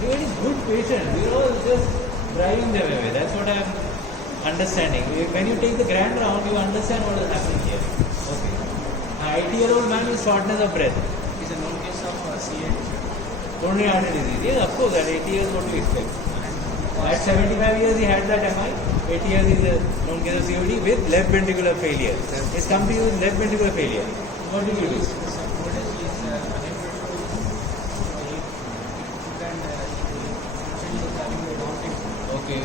Very good patient. We are all just driving them away. That's what I am understanding. When you take the grand round, you understand what is happening here. Okay. 80-year-old man with shortness of breath. It's a known case of CAD. Coronary artery disease. Yes, of course. At 80 years, what do you expect? At 75 years, he had that MI. 80 years is a known case of COD with left ventricular failure. He's come to you with left ventricular failure. What did you do? Okay.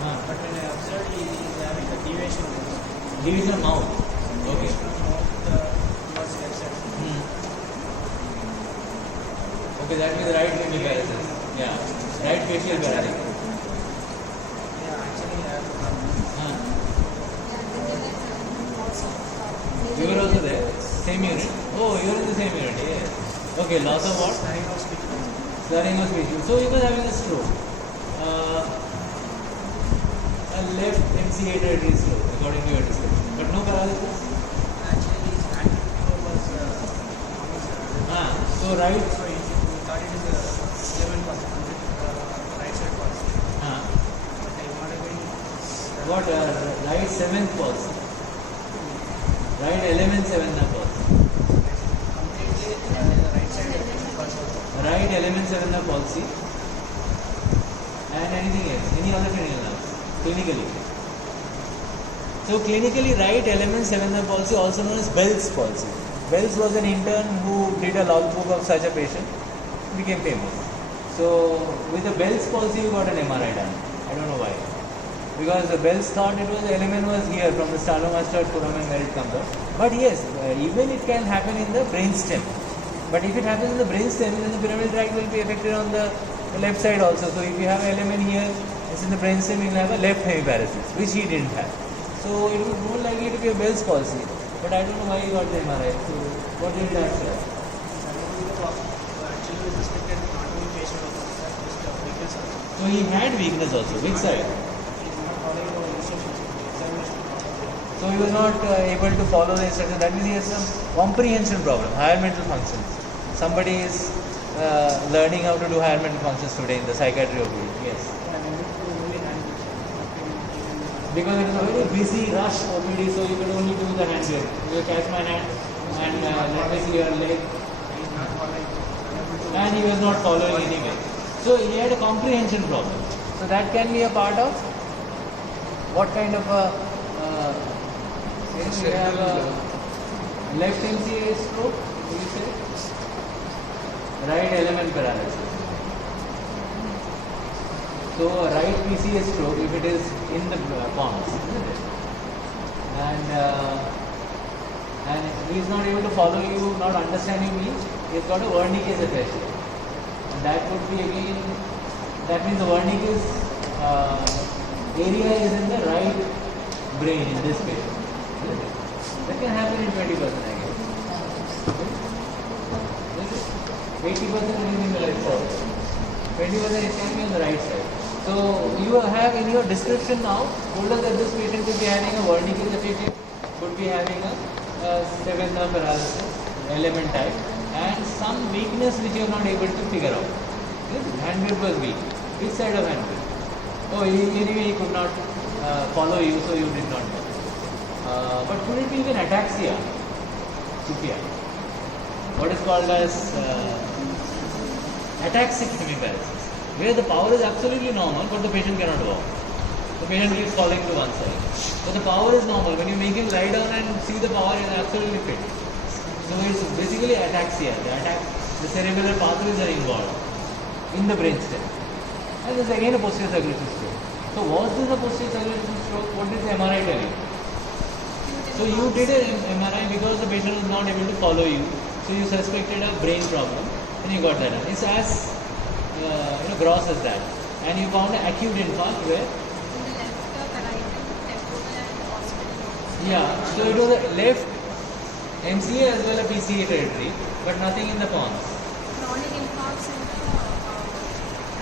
But when I observed, he is having a deviation. Division of mouth. Okay. Towards left side. Okay, that means right facial paralysis. Yeah. Right facial paralysis. Yeah, actually, I have a problem. You were also there? Same unit? Oh, you were in the same unit, yes. Okay, loss of what? Slurring of speech. So he was having a stroke. A left MCA territory stroke, according to your description. But no paralysis? Actually, his hand was So right? so he thought it is a 11%, right side pulse. But I want to be What? Right 7th pulse. Right 11th 7th pulse. completely the right side pulse also. Right 11th 7th palsy. And anything else? Any other cranial nerves? Clinically. So clinically, right 11th 7th palsy, also known as Bell's palsy. Bell's was an intern who did a logbook of such a patient, became famous. So with the Bell's palsy, you got an MRI done. I don't know why. Because the Bell's thought it was the element was here from the sternocleidomastoid foramen where it comes out. But yes, even it can happen in the brainstem. But if it happens in the brainstem, then the pyramidal tract will be affected on the left side also. So if you have an element here, it's in the brainstem, you will have a left hemiparesis, which he didn't have. So it was more likely to be a Bell's palsy. But I don't know why he got the MRI. So what did that say? Actually, we suspected not only patient also, just weakness also. So he had weakness also. Which side? He is not following our instructions. Examination. So he was not able to follow the instructions. That means he has some comprehension problem, higher mental functions. Somebody is learning how to do higher mental functions today in the psychiatry of it. Yes. Because it is a very busy rush OPD, so you could only do the hand grip. You catch my hand and let me see your leg. And he was not following anyway. So he had a comprehension problem. So that can be a part of what kind of a we have a left MCA stroke, do you say? Right element paralysis. So right PCA stroke, if it is in the pons, isn't it? And he is not able to follow you, not understanding me, he has got a Wernicke's aphasia. And that would be again, that means the Wernicke's area is in the right brain in this patient. That can happen in 20%, I guess. 80% is in the left side. 20% it can be on the right side. So you have in your description now told us that this patient could be having a Wernicke's aphasia, could be having a seventh nerve paralysis, element type, and some weakness which you are not able to figure out. Hand grip was weak. Which side of hand grip? Oh, anyway he could not follow you, so you did not know. But could it be even ataxia? Suphia. What is called as ataxic hemiparesis, where the power is absolutely normal, but the patient cannot walk. The patient keeps falling to one side. So the power is normal. When you make him lie down and see the power, he is absolutely fit. So it's basically ataxia. The cerebellar pathways are involved in the brainstem. And this is again a posterior circulation stroke. So was this a posterior circulation stroke? What did the MRI tell you? So you did an MRI because the patient was not able to follow you. So you suspected a brain problem and you got that. It's as gross as that. And you found an acute infarct where? Yeah, so it was a left MCA as well as PCA territory, but nothing in the pons. Chronic infarcts in the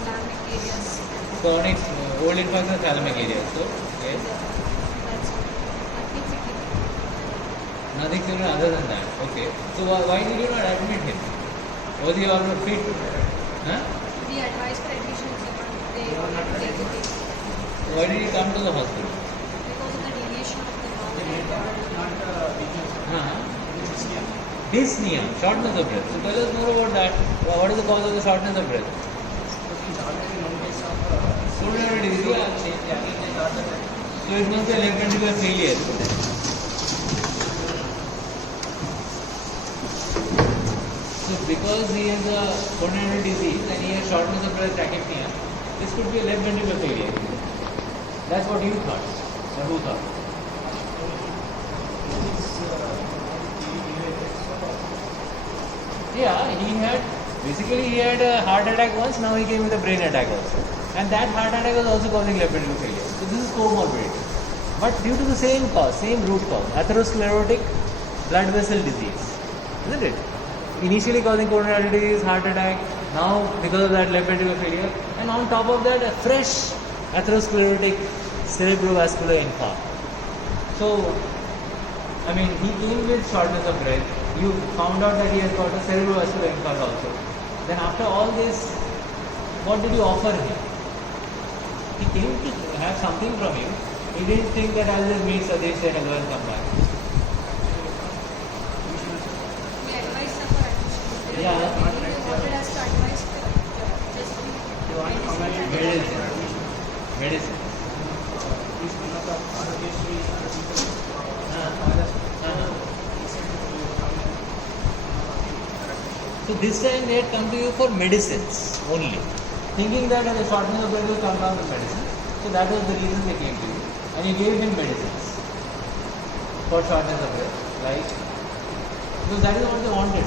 thalamic areas. Chronic old infarcts in the thalamic area. So, yes. That's what. Nothing similar other than that. Okay. So why did you not admit him? Was he not fit? Huh? We advised for admission, but they wanted to take the case Why did he come to the hospital? because of the deviation of the bowel and Not weakness. Huh? Dyspnea, shortness of breath. So tell us more about that. What is the cause of the shortness of breath? He's already known case of Coronary disease. Yeah. So it must be a left ventricular failure. So because he has a coronary disease and he has shortness of breath, tachypnea, this could be a left ventricular failure. That's what you thought. Or who thought? Yeah, he had a heart attack once, now he came with a brain attack also. And that heart attack was also causing left ventricular failure. So this is comorbidity. But due to the same cause, same root cause, atherosclerotic blood vessel disease. Isn't it? Initially causing coronary disease, heart attack, now because of that left ventricular failure, and on top of that a fresh atherosclerotic cerebrovascular infarct. So, I mean, he came with shortness of breath. You found out that he has got a cerebrovascular infarct also. Then after all this, what did you offer him? He came to have something from you. He didn't think that I'll just meet Satish and go and come back. we advised them for admission. Yeah. They wanted us to advise for just Medicine. Medicine. He's one of the Arogyasri people. So this time they had come to you for medicines only, thinking that the shortness of breath will come down with medicine. So that was the reason they came to you, and you gave him medicines for shortness of breath, right? Because that is what they wanted.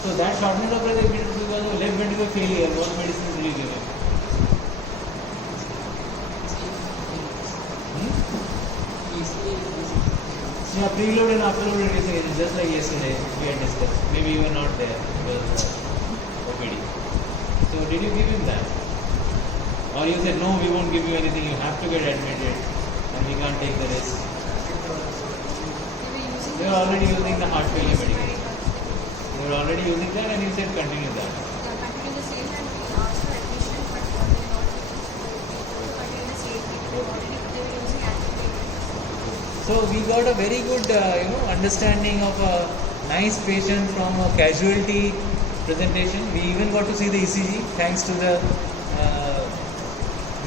So that shortness of breath, if it is because of left ventricular failure, what medicines will you give him? Yeah, preload and afterload releasing is just like yesterday we had discussed. Maybe you were not there because OPD. So did you give him that? Or you said no, we won't give you anything, you have to get admitted and we can't take the risk. They were already using the heart failure medication. They were already using that and you said continue that. Continue the same and we asked for admission, but they were not continue the same. They were using antibiotics. So we got a very good understanding of a nice patient from a casualty presentation. We even got to see the ECG thanks to the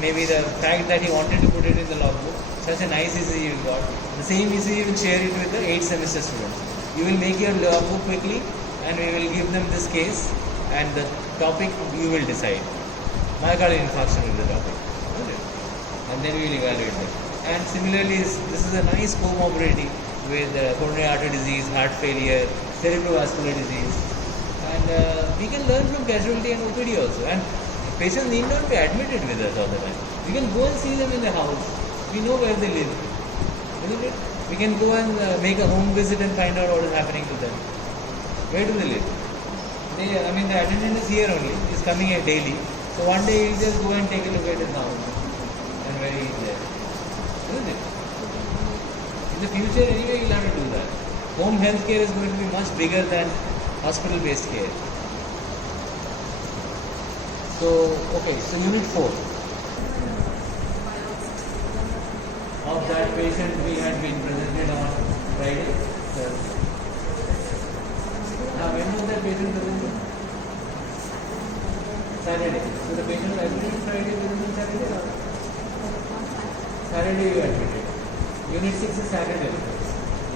maybe the fact that he wanted to put it in the logbook. Such a nice ECG you got. The same ECG will share it with the 8th semester students. You will make your logbook quickly and we will give them this case and the topic you will decide. Myocardial infarction will be the topic. And then we will evaluate them. And similarly, this is a nice comorbidity with coronary artery disease, heart failure, cerebrovascular disease. And we can learn from casualty and OPD also. And patients need not be admitted with us all the time. We can go and see them in the house. We know where they live. Isn't it? We can go and make a home visit and find out what is happening to them. Where do they live? The attendant is here only. He is coming here daily. So one day he'll just go and take a look at his house and where he is there. Isn't it? In the future anyway you'll have to do that. Home health care is going to be much bigger than hospital-based care. So unit 4. Of that patient we had been presented on Friday. Now when was that patient presented? Saturday. So the patient was admitted Friday, presented Saturday or? Saturday you admitted. Unit 6 is Saturday.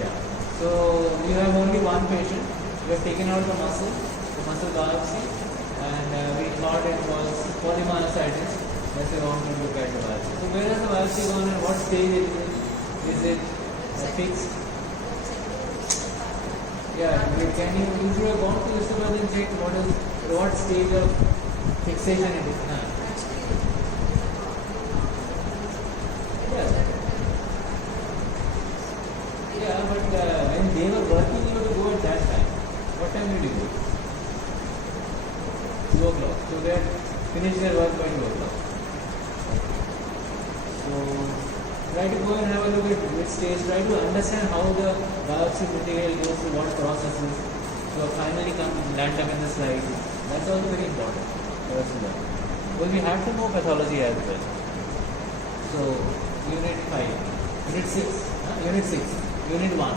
Yeah. So you have only one patient. You have taken out the muscle biopsy, and we thought it was polymyositis. That's why we want to look at the biopsy. So where has the biopsy gone and what stage it is? Is it fixed? Yeah. You should have gone to the Isabel and check what stage of fixation it is. Yeah, but when they were working, you had to go at that time. What time did you go? 2 o'clock. So they had finished their work by 2 o'clock. So Try to go and have a look at which stage. Try to understand how the biopsy material goes through what processes. So finally land up in the slide. That's also very important for us to learn. Because we have to know pathology as well. So unit 5, unit 6, unit 6, unit 1.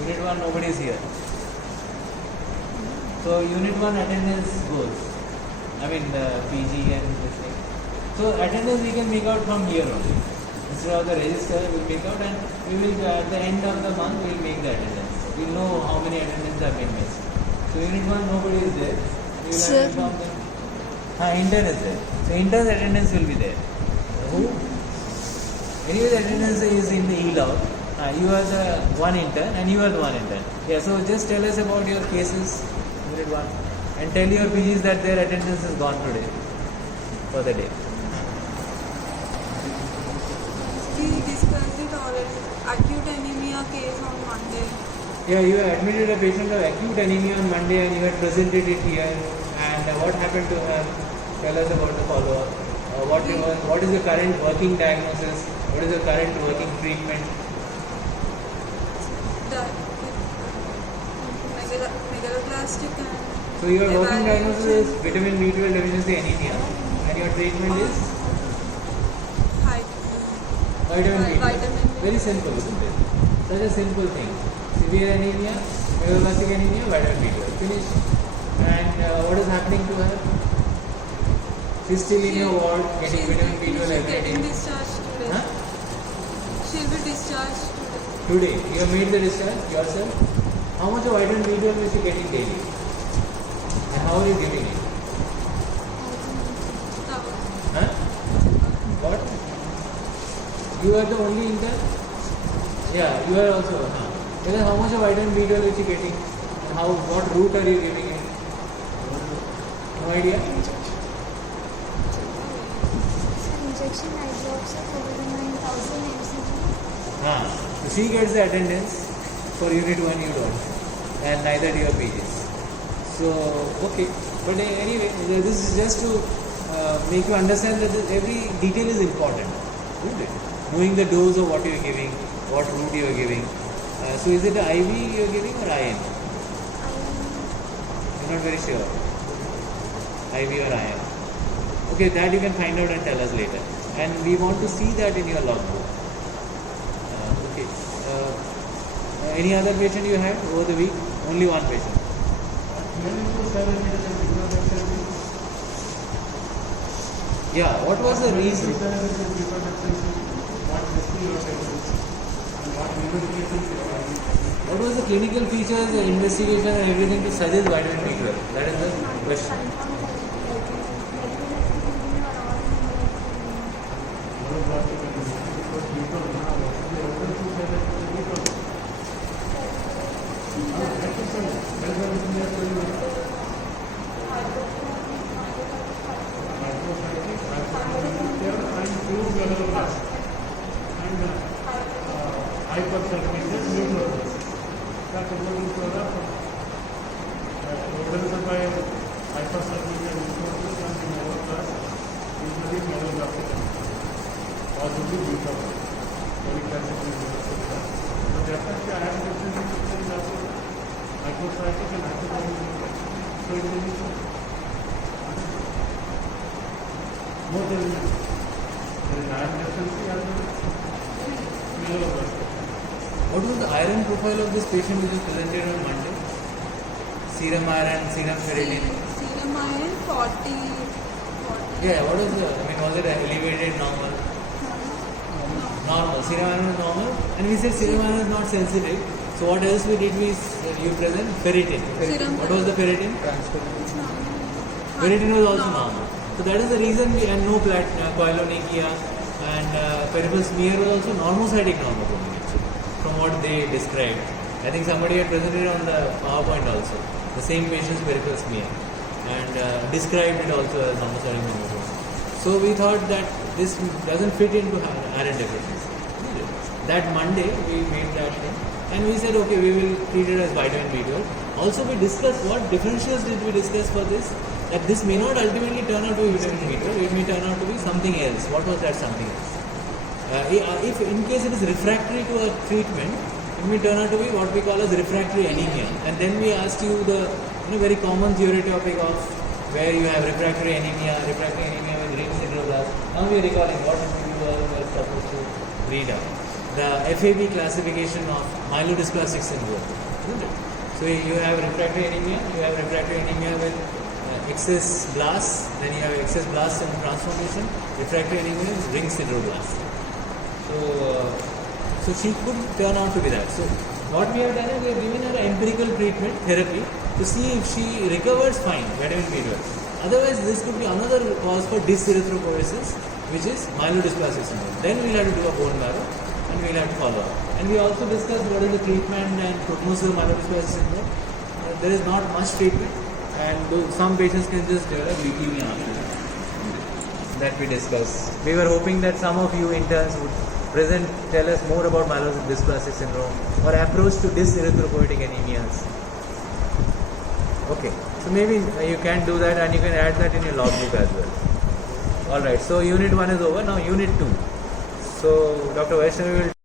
Unit 1 nobody is here. So unit 1 attendance goes. I mean the PG and this thing. So attendance we can make out from here only. Instead of the register we will make out, and we will at the end of the month we will make the attendance. We will know how many attendances have been missed. So unit 1 nobody is there. We will have to inform them. Intern is there. So intern's attendance will be there. Who? Anyway, the attendance is in the e-log. You are the one intern and you are the one intern. Yeah, so just tell us about your cases, unit 1, and tell your PGs that their attendance is gone today for the day. We discussed it already. Acute anemia case on Monday. Yeah, you admitted a patient of acute anemia on Monday and you had presented it here. And what happened to her? Tell us about the follow-up. What is the current working diagnosis? What is the current working treatment? Megaloblastic and So your working diagnosis is vitamin B12 deficiency anemia, and your treatment is vitamin B12. vitamin B12. Very simple, isn't it? Such a simple thing. Severe anemia, megaloblastic anemia, vitamin B12. Finished. And what is happening to her? She's still in your ward getting vitamin B12 every day. Getting discharged today. Huh? She'll be discharged today. Today, you have made the discharge yourself. How much of vitamin B12 is she getting daily? And how are you giving it? Huh? What? You are the only intern? Yeah, you are also. Tell us how much of vitamin B12 is she getting? And what route are you giving it? No idea? Injection eye drops of over 9,000 mcg. So she gets the attendance for unit 1 you don't, and neither do your PGs. So, okay. But anyway, this is just to make you understand that every detail is important, isn't it? Knowing the dose of what you are giving, what route you are giving. So is it an IV you are giving or IM? You're not very sure. IV or IM. Okay, that you can find out and tell us later. And we want to see that in your logbook. Okay. Any other patient you had over the week? Only one patient. Yeah, what was the reason? What was the clinical features, the investigation and everything to suggest vitamin B12? That is the question. What was the iron profile of this patient which was presented on Monday? Serum iron, serum ferritin. Serum iron 40. Yeah, what was was it elevated, normal? Normal. Serum iron is normal. And we said serum iron is not sensitive. So what else we did, you present ferritin. What was the ferritin? Ferritin was also normal. So that is the reason we had no koilonychia, and peripheral smear was also normocytic normochromic from what they described. I think somebody had presented on the PowerPoint also. The same patient's peripheral smear, and described it also as normocytic normochromic. So we thought that this doesn't fit into iron deficiency. That Monday we made that thing, and we said okay, we will treat it as vitamin B12. Also we discussed what differentials did we discuss for this, that this may not ultimately turn out to be vitamin B12, it may turn out to be something else. What was that something else? If in case it is refractory to a treatment, it may turn out to be what we call as refractory anemia. And then we asked you the very common theory topic of where you have refractory anemia with ring sideroblast. Now we are recalling what we were supposed to read out. The FAB classification of myelodysplastic syndrome, isn't it? So you have refractory anemia with excess blasts, then you have excess blasts and transformation. Refractory anemia is ring sideroblast. So she could turn out to be that. So what we have done is we have given her an empirical treatment therapy to see if she recovers fine, vitamin B12. Otherwise, this could be another cause for dyserythropoiesis, which is myelodysplastic syndrome. Then we'll have to do a bone marrow and we'll have to follow up. And we also discussed what is the treatment and prognosis of myelodysplastic syndrome. There is not much treatment, and some patients can just develop leukemia after that. That we discussed. We were hoping that some of you interns would tell us more about myelodysplastic syndrome or approach to dyserythropoietic anemias. Okay, so maybe you can do that and you can add that in your logbook as well. Alright, so unit 1 is over, now unit 2. So Dr. Vaishnavi will